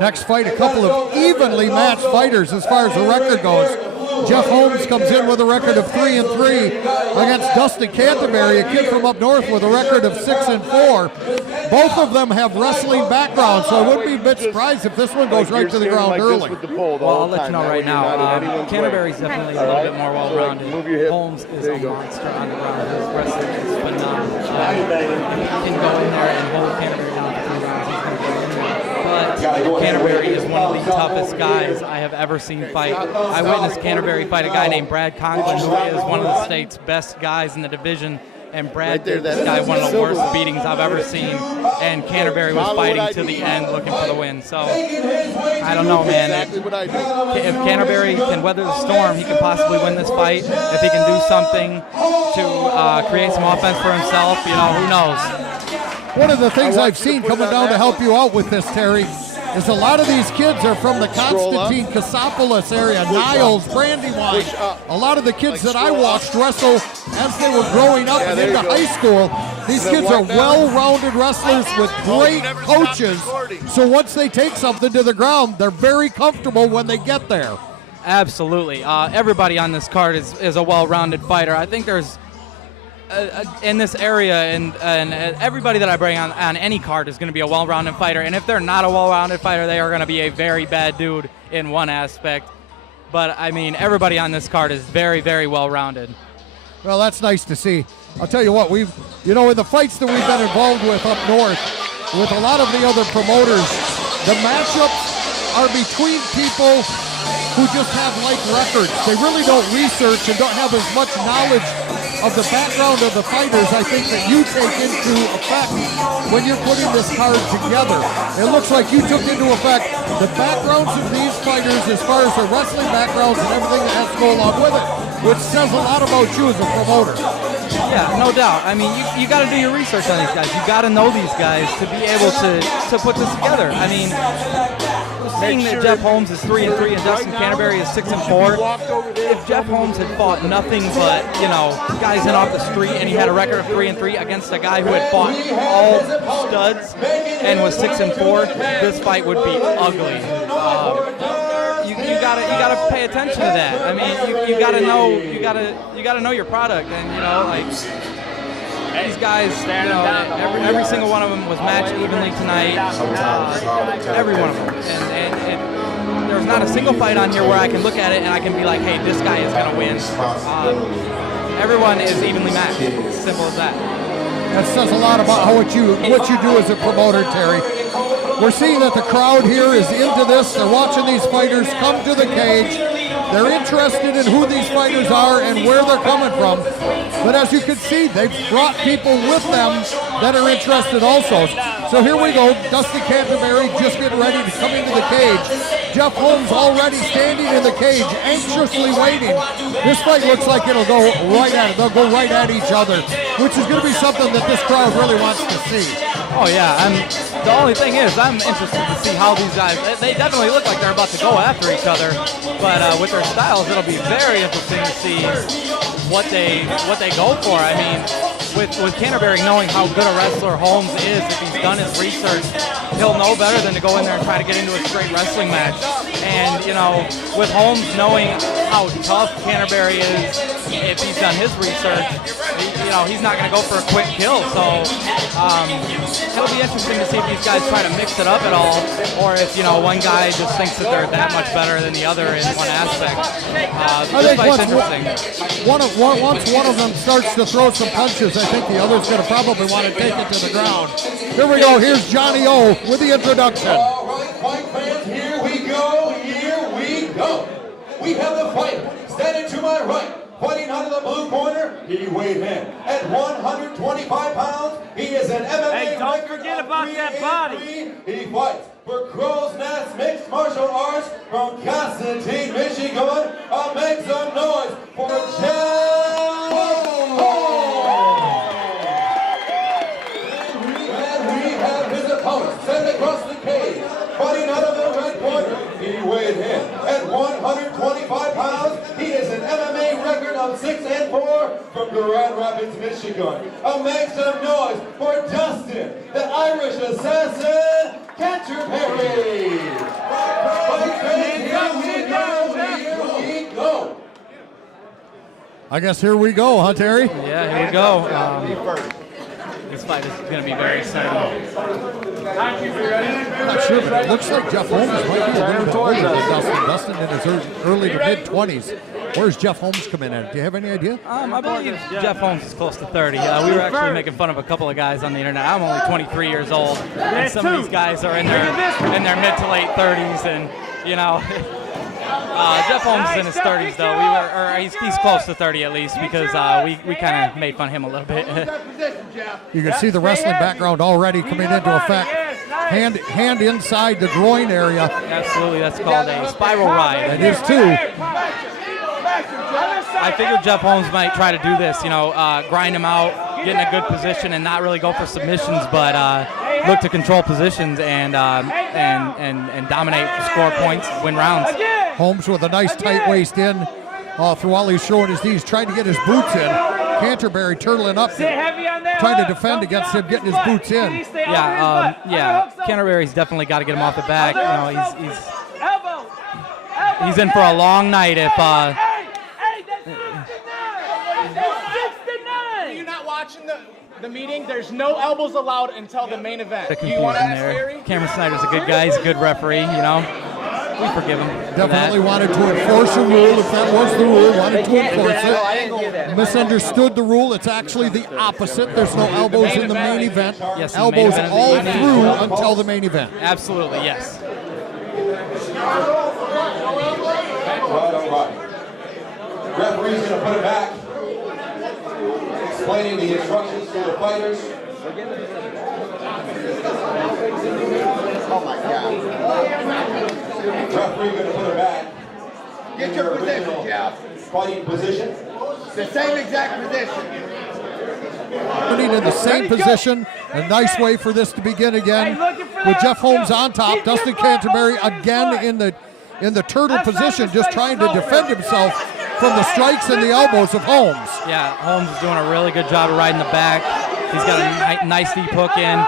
Next fight, a couple of evenly matched fighters as far as the record goes. Jeff Holmes comes in with a record of 3-3 against Dustin Canterbury, a kid from up north with a record of 6-4. Both of them have wrestling backgrounds, so I wouldn't be a bit surprised if this one goes right to the ground early. Well, I'll let you know right now. Canterbury's definitely a little bit more well-rounded. Holmes is a monster on the ground. His wrestling is phenomenal. He can go in there and hold Canterbury down for 3 rounds. He's going to get in there. But Canterbury is one of the toughest guys I have ever seen fight. I witnessed Canterbury fight a guy named Brad Conklin, who is one of the state's best guys in the division. And Brad did this guy one of the worst beatings I've ever seen. And Canterbury was fighting to the end looking for the win. So, I don't know, man. If Canterbury can weather the storm, he can possibly win this fight. If he can do something to create some offense for himself, you know, who knows? One of the things I've seen coming down to help you out with this, Terry, is a lot of these kids are from the Constantine Cassopolis area, Niles, Brandywine. A lot of the kids that I watched wrestle as they were growing up and into high school, these kids are well-rounded wrestlers with great coaches. So once they take something to the ground, they're very comfortable when they get there. Absolutely. Everybody on this card is a well-rounded fighter. I think there's in this area, and everybody that I bring on any card is going to be a well-rounded fighter. And if they're not a well-rounded fighter, they are going to be a very bad dude in one aspect. But, I mean, everybody on this card is very, very well-rounded. Well, that's nice to see. I'll tell you what, in the fights that we've been involved with up north, with a lot of the other promoters, the matchups are between people who just have like records. They really don't research and don't have as much knowledge of the background of the fighters, I think, that you take into effect when you're putting this card together. It looks like you took into effect the backgrounds of these fighters as far as their wrestling backgrounds and everything that has to go along with it, which says a lot about you as a promoter. Yeah, no doubt. I mean, you got to do your research on these guys. You got to know these guys to be able to put this together. I mean, seeing that Jeff Holmes is 3-3 and Dustin Canterbury is 6-4, if Jeff Holmes had fought nothing but, you know, guys in off the street and he had a record of 3-3 against a guy who had fought all studs and was 6-4, this fight would be ugly. You gotta pay attention to that. I mean, you gotta know your product, and you know, like these guys, you know, every single one of them was matched evenly tonight. Every one of them, and there's not a single fight on here where I can look at it and I can be like, hey, this guy is gonna win. Everyone is evenly matched. It's as simple as that. That says a lot about what you do as a promoter, Terry. We're seeing that the crowd here is into this. They're watching these fighters come to the cage. They're interested in who these fighters are and where they're coming from. But as you can see, they've brought people with them that are interested also. So here we go. Dustin Canterbury just getting ready to come into the cage. Jeff Holmes already standing in the cage, anxiously waiting. This fight looks like it'll go right at it. They'll go right at each other, which is going to be something that this crowd really wants to see. Oh yeah, the only thing is I'm interested to see how these guys, they definitely look like they're about to go after each other, but with their styles, it'll be very interesting to see what they go for. I mean, with Canterbury knowing how good a wrestler Holmes is, if he's done his research, he'll know better than to go in there and try to get into a straight wrestling match. And, you know, with Holmes knowing how tough Canterbury is, if he's done his research, you know, he's not going to go for a quick kill. So it'll be interesting to see if these guys try to mix it up at all, or if, you know, one guy just thinks that they're that much better than the other in one aspect. This fight's interesting. Once one of them starts to throw some punches, I think the other's going to probably want to take it to the ground. Here we go. Here's Johnny O with the introduction. All right, fight fans, here we go. We have the fighter standing to my right. Fighting out of the blue corner, he weighed in at 125 pounds. He is an MMA. Hey, don't forget about that body. He fights for Crow's Nest Mixed Martial Arts from Constantine, Michigan. Make some noise for Jeff Holmes. And we have his opponent sent across the cage. Fighting out of the red corner, he weighed in at 125 pounds. He is an MMA record of 6-4 from Grand Rapids, Michigan. Make some noise for Dustin, the Irish Assassin, Canterbury. I guess here we go, huh, Terry? Yeah, here we go. This fight is going to be very exciting. I'm not sure, but it looks like Jeff Holmes might be a little bit older than Dustin. Dustin in his early to mid-20s. Where's Jeff Holmes coming in? Do you have any idea? I believe Jeff Holmes is close to 30. We were actually making fun of a couple of guys on the internet. I'm only 23 years old, and some of these guys are in their mid to late 30s, and you know. Jeff Holmes is in his 30s though. He's close to 30 at least, because we kind of made fun of him a little bit. You can see the wrestling background already coming into effect. Hand inside the groin area. Absolutely, that's called a spiral ride. It is too. I figured Jeff Holmes might try to do this, you know, grind him out, get in a good position, and not really go for submissions, but look to control positions and dominate, score points, win rounds. Holmes with a nice tight waist in while he's showing his knees, trying to get his boots in. Canterbury turtling up, trying to defend against him, getting his boots in. Yeah, Canterbury's definitely got to get him off the back. You know, he's in for a long night if. You're not watching the meeting. There's no elbows allowed until the main event. The confusion there. Cameron Snyder's a good guy. He's a good referee. You know, we forgive him. Definitely wanted to enforce a rule if that was the rule. Wanted to enforce it. Misunderstood the rule. It's actually the opposite. There's no elbows in the main event. Yes, elbows all through until the main event. Absolutely, yes. Right. Referee's going to put it back. Explaining the instructions to the fighters. Oh my God. Referee going to put it back. Get your position, Jeff. Fighting position. The same exact position. Putting in the same position. A nice way for this to begin again. With Jeff Holmes on top. Dustin Canterbury again in the turtle position, just trying to defend himself from the strikes and the elbows of Holmes. Yeah, Holmes is doing a really good job of riding the back. He's got a nice deep hook in.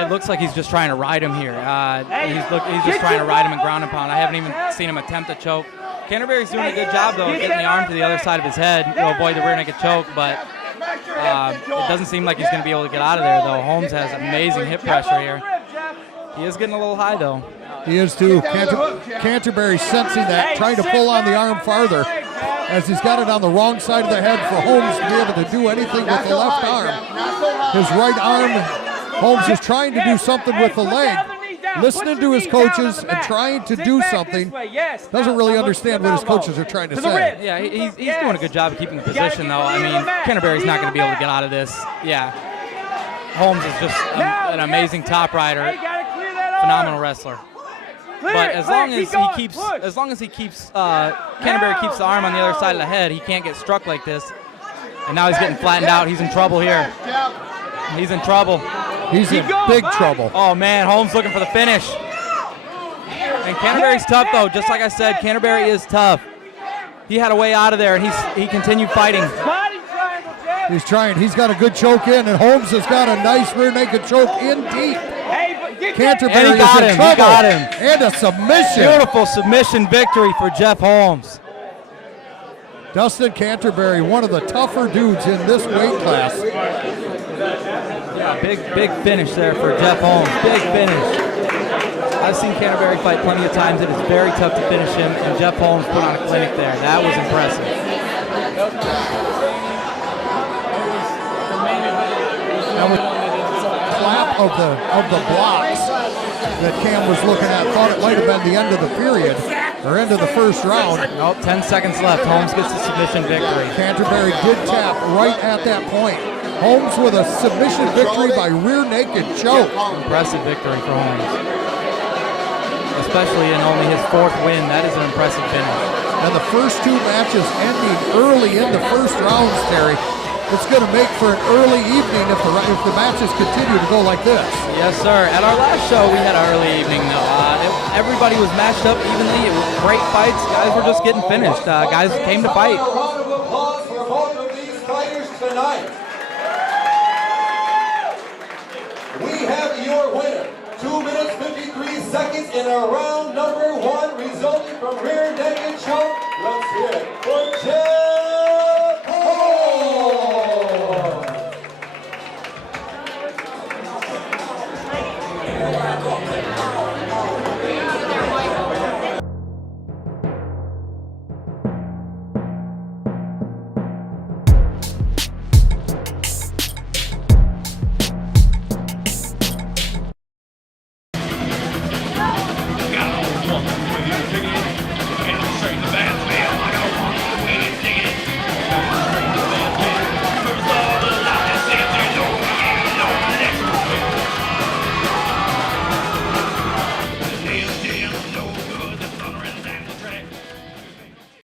It looks like he's just trying to ride him here. He's just trying to ride him and ground and pound. I haven't even seen him attempt to choke. Canterbury's doing a good job, though, of getting the arm to the other side of his head to avoid the rear naked choke, but it doesn't seem like he's going to be able to get out of there, though. Holmes has amazing hip pressure here. He is getting a little high, though. He is, too. Canterbury sensing that, trying to pull on the arm farther, as he's got it on the wrong side of the head for Holmes to be able to do anything with the left arm. His right arm, Holmes is trying to do something with the leg, listening to his coaches and trying to do something. Doesn't really understand what his coaches are trying to say. Yeah, he's doing a good job of keeping the position, though. I mean, Canterbury's not going to be able to get out of this. Yeah. Holmes is just an amazing top rider, phenomenal wrestler. But as long as he keeps Canterbury keeps the arm on the other side of the head, he can't get struck like this. And now he's getting flattened out. He's in trouble here. He's in trouble. He's in big trouble. Oh man, Holmes looking for the finish. And Canterbury's tough though. Just like I said, Canterbury is tough. He had a way out of there, and he continued fighting. He's trying. He's got a good choke in, and Holmes has got a nice rear naked choke in deep. Canterbury is in trouble. He got him. And a submission. Beautiful submission victory for Jeff Holmes. Dustin Canterbury, one of the tougher dudes in this weight class. Yeah, big finish there for Jeff Holmes. Big finish. I've seen Canterbury fight plenty of times. It is very tough to finish him, and Jeff Holmes put on a clinic there. That was impressive. Now with clap of the blocks that Cam was looking at, thought it might have been the end of the period, or end of the first round. Nope, 10 seconds left. Holmes gets the submission victory. Canterbury did tap right at that point. Holmes with a submission victory by rear naked choke. Impressive victory for Holmes. Especially in only his fourth win. That is an impressive finish. And the first two matches ending early in the first rounds, Terry. It's going to make for an early evening if the matches continue to go like this. Yes, sir. At our last show, we had an early evening, though. Everybody was matched up evenly. It was great fights. Guys were just getting finished. Guys came to fight. A round of applause for both of these fighters tonight. We have your winner, 2 minutes 53 seconds. seconds in a round number 1, resulting from rear naked choke. Let's hear it for Jeff.